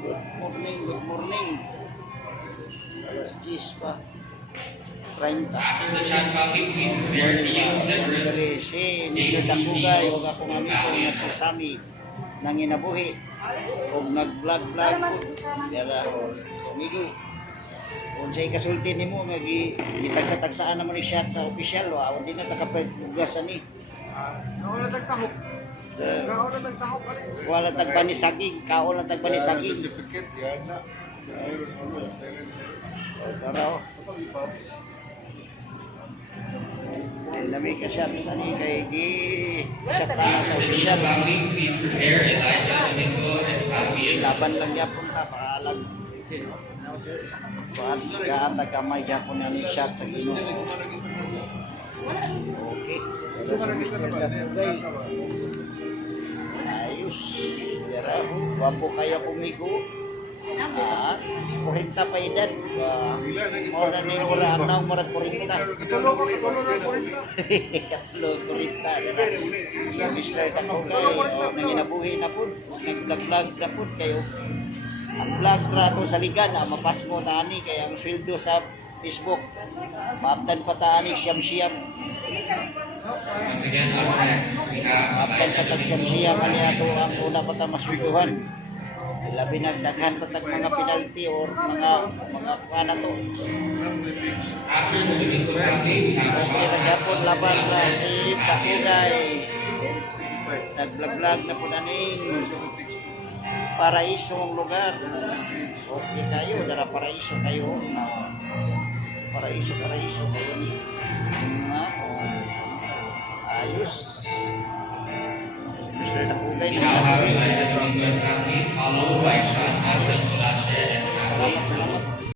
Good morning, good morning. Alas 10 pa. 30. After the prepare to use citrus. Dali, si Mr. Dakugay, huwag akong amigo na si Sami nang inabuhi. Kung nag-vlog-vlog ko, yara ko, amigo. Kung siya'y kasulti ni mo, nag-itagsa-tagsaan naman ni shot sa official, wa, hindi na takapagpugasan ni. Ako na nagtahok. Ako na nagtahok ka rin. Wala tagpanisaging, kao lang tagpanisaging. Certificate, yan na. Tara, oh. Ay, Lami ka siya, tani kay gi sa The New official. Laban lang yapon ta paalag. Paad ka ta kamay yapon na ni shot sa Ginoo. Okay. Ayos. Dara, wapo kaya pumigo. Ah, kurinta pa edad. Mo na ni ora ang marag kurinta. Itulo ko, itulo na ko rin. Katlo kurinta. Dara. Sister ta ko kay nanginabuhi na pud. Nag-vlog na pud kayo. Ang vlog rato sa ligan, ah, mapas mo na ani kay ang sweldo sa Facebook. Maabdan pa ta ani siyam-siyam. Once again, up next, we have Maabdan pa Elijah, ta Domingo, siyam-siyam ani ato ang una pa ta masweldohan. Labi na daghan pa tag mga penalty or mga mga kana to. Have Okay, Maxwell, laban na si Pakugay. Javier. Nag-vlog-vlog na po naning paraisong lugar. Okay kayo, dara paraiso kayo. Ah, para isu para mga ayos Mr. Nakugay na Now have a nice